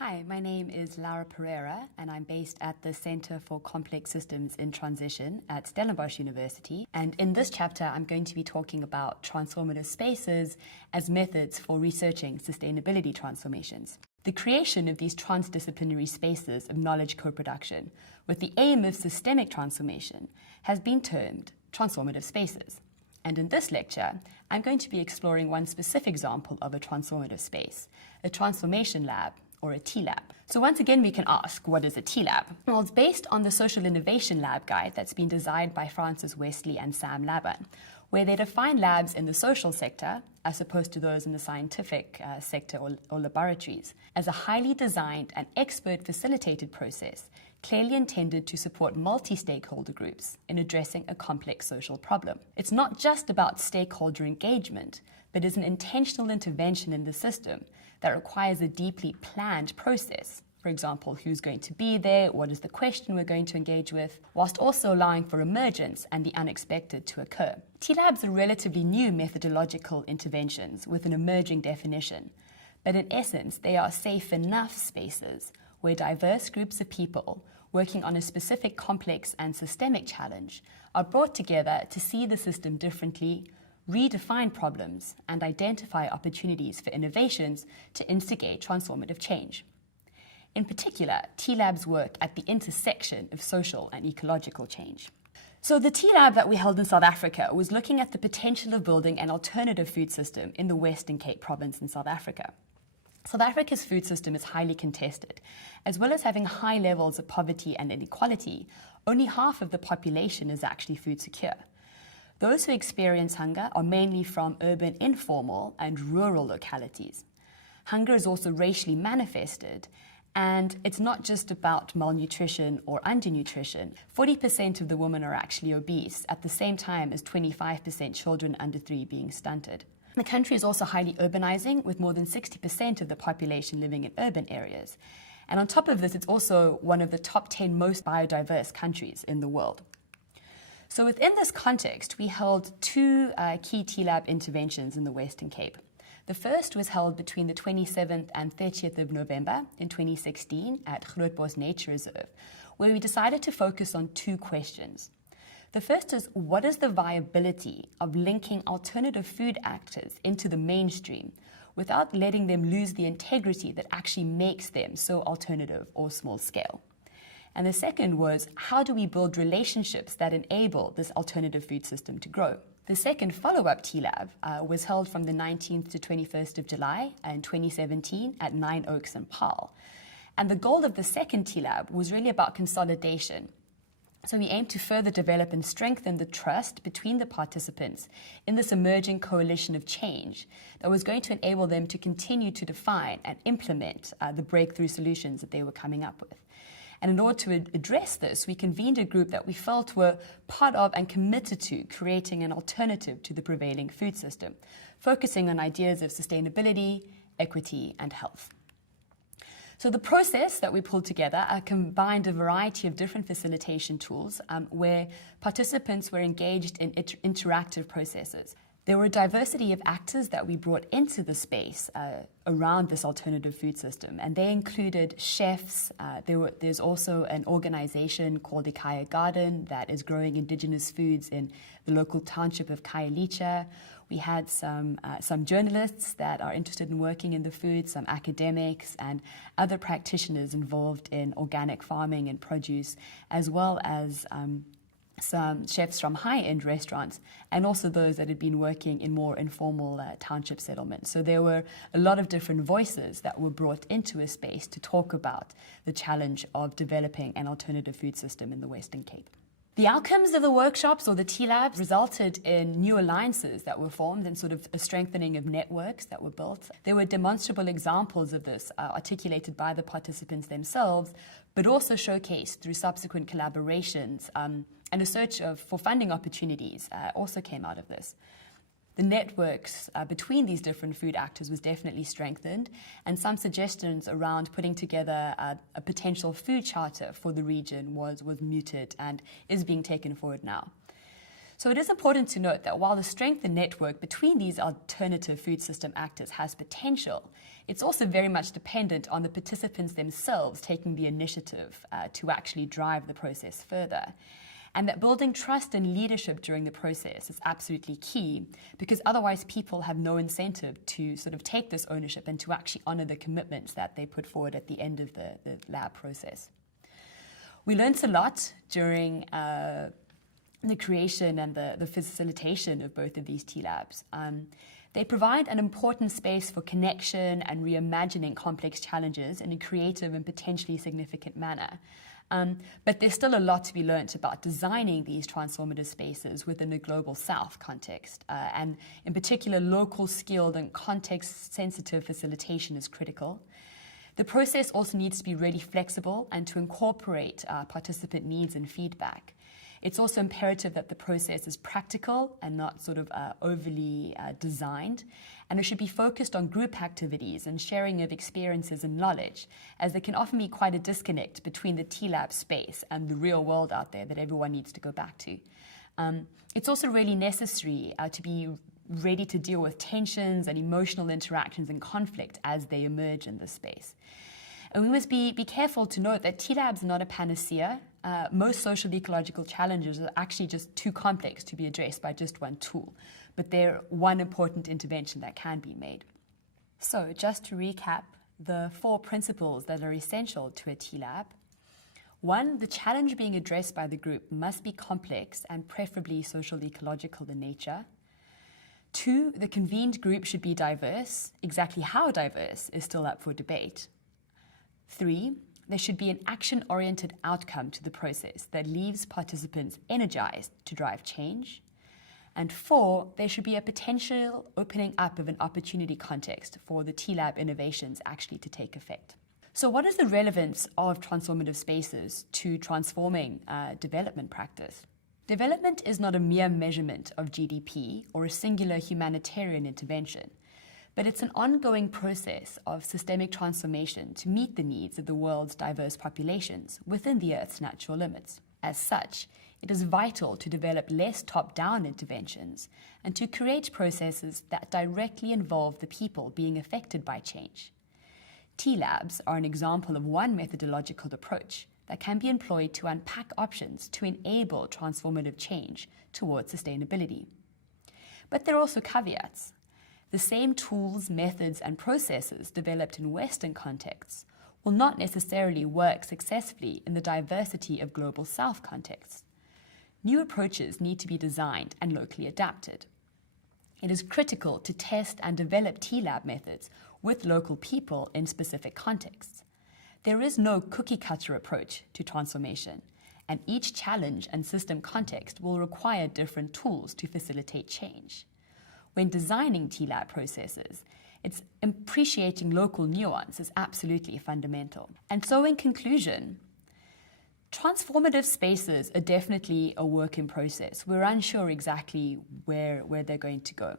Hi, my name is Laura Pereira, and I'm based at the Center for Complex Systems in Transition at Stellenbosch University. And in this chapter, I'm going to be talking about transformative spaces as methods for researching sustainability transformations. The creation of these transdisciplinary spaces of knowledge co-production with the aim of systemic transformation has been termed transformative spaces. And in this lecture, I'm going to be exploring one specific example of a transformative space, a transformation lab, or a T-Lab. So once again, we can ask, what is a T-Lab? Well, it's based on the Social Innovation Lab Guide that's been designed by Francis Wesley and Sam Laban, where they define labs in the social sector, as opposed to those in the scientific sector or laboratories, as a highly designed and expert-facilitated process clearly intended to support multi-stakeholder groups in addressing a complex social problem. It's not just about stakeholder engagement, but is an intentional intervention in the system that requires a deeply planned process. For example, who's going to be there, what is the question we're going to engage with, whilst also allowing for emergence and the unexpected to occur. T-Labs are relatively new methodological interventions with an emerging definition, but in essence, they are safe enough spaces where diverse groups of people working on a specific complex and systemic challenge are brought together to see the system differently, redefine problems, and identify opportunities for innovations to instigate transformative change. In particular, T-Labs work at the intersection of social and ecological change. So the T-Lab that we held in South Africa was looking at the potential of building an alternative food system in the Western Cape province in South Africa. South Africa's food system is highly contested. As well as having high levels of poverty and inequality, only half of the population is actually food secure. Those who experience hunger are mainly from urban informal and rural localities. Hunger is also racially manifested, and it's not just about malnutrition or undernutrition. 40% of the women are actually obese, at the same time as 25% children under 3 being stunted. The country is also highly urbanizing, with more than 60% of the population living in urban areas. And on top of this, it's also one of the top 10 most biodiverse countries in the world. So within this context, we held two key T-Lab interventions in the Western Cape. The first was held between the 27th and 30th of November in 2016 at Grootbos Nature Reserve, where we decided to focus on two questions. The first is, what is the viability of linking alternative food actors into the mainstream without letting them lose the integrity that actually makes them so alternative or small scale? And the second was, how do we build relationships that enable this alternative food system to grow? The second follow-up T-Lab was held from the 19th to 21st of July in 2017 at Nine Oaks and Paarl. And the goal of the second T-Lab was really about consolidation. So we aimed to further develop and strengthen the trust between the participants in this emerging coalition of change that was going to enable them to continue to define and implement the breakthrough solutions that they were coming up with. And in order to address this, we convened a group that we felt were part of and committed to creating an alternative to the prevailing food system, focusing on ideas of sustainability, equity, and health. So the process that we pulled together combined a variety of different facilitation tools where participants were engaged in interactive processes. There were a diversity of actors that we brought into the space around this alternative food system, and they included chefs. There's also an organization called Ikaya Garden that is growing indigenous foods in the local township of Khayelitsha. We had some journalists that are interested in working in the food, some academics and other practitioners involved in organic farming and produce, as well as some chefs from high-end restaurants, and also those that had been working in more informal township settlements. So there were a lot of different voices that were brought into a space to talk about the challenge of developing an alternative food system in the Western Cape. The outcomes of the workshops or the T-Labs resulted in new alliances that were formed and sort of a strengthening of networks that were built. There were demonstrable examples of this articulated by the participants themselves, but also showcased through subsequent collaborations, and a search for funding opportunities also came out of this. The networks between these different food actors was definitely strengthened, and some suggestions around putting together a potential food charter for the region was mooted and is being taken forward now. So it is important to note that while the strength and network between these alternative food system actors has potential, it's also very much dependent on the participants themselves taking the initiative to actually drive the process further. And that building trust and leadership during the process is absolutely key, because otherwise people have no incentive to sort of take this ownership and to actually honor the commitments that they put forward at the end of the lab process. We learned a lot during the creation and the facilitation of both of these T-Labs. They provide an important space for connection and reimagining complex challenges in a creative and potentially significant manner. But there's still a lot to be learnt about designing these transformative spaces within a global South context. And in particular, local skilled and context-sensitive facilitation is critical. The process also needs to be really flexible and to incorporate participant needs and feedback. It's also imperative that the process is practical and not sort of overly designed, and it should be focused on group activities and sharing of experiences and knowledge, as there can often be quite a disconnect between the T-Lab space and the real world out there that everyone needs to go back to. It's also really necessary to be ready to deal with tensions and emotional interactions and conflict as they emerge in this space. And we must be careful to note that T-Labs are not a panacea. Most social ecological challenges are actually just too complex to be addressed by just one tool, but they're one important intervention that can be made. So just to recap, the 4 principles that are essential to a T-Lab. 1, the challenge being addressed by the group must be complex and preferably social ecological in nature. 2, the convened group should be diverse. Exactly how diverse is still up for debate. 3, there should be an action-oriented outcome to the process that leaves participants energized to drive change. And 4, there should be a potential opening up of an opportunity context for the T-Lab innovations actually to take effect. So what is the relevance of transformative spaces to transforming development practice? Development is not a mere measurement of GDP or a singular humanitarian intervention, but it's an ongoing process of systemic transformation to meet the needs of the world's diverse populations within the Earth's natural limits. As such, it is vital to develop less top-down interventions and to create processes that directly involve the people being affected by change. T-Labs are an example of one methodological approach that can be employed to unpack options to enable transformative change towards sustainability. But there are also caveats. The same tools, methods, and processes developed in Western contexts will not necessarily work successfully in the diversity of global South contexts. New approaches need to be designed and locally adapted. It is critical to test and develop T-Lab methods with local people in specific contexts. There is no cookie-cutter approach to transformation, and each challenge and system context will require different tools to facilitate change. When designing T-Lab processes, it's appreciating local nuance is absolutely fundamental. And so in conclusion, transformative spaces are definitely a work in process. We're unsure exactly where they're going to go.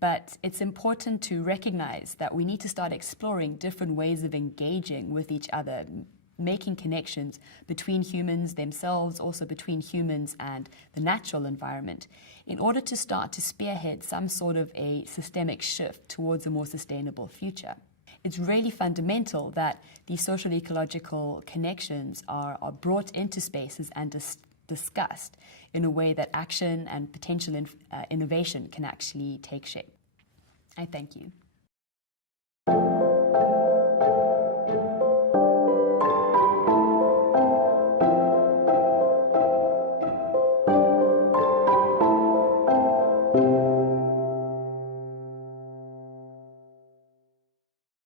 But it's important to recognize that we need to start exploring different ways of engaging with each other, making connections between humans themselves, also between humans and the natural environment, in order to start to spearhead some sort of a systemic shift towards a more sustainable future. It's really fundamental that these social ecological connections are brought into spaces and discussed in a way that action and potential innovation can actually take shape. I thank you.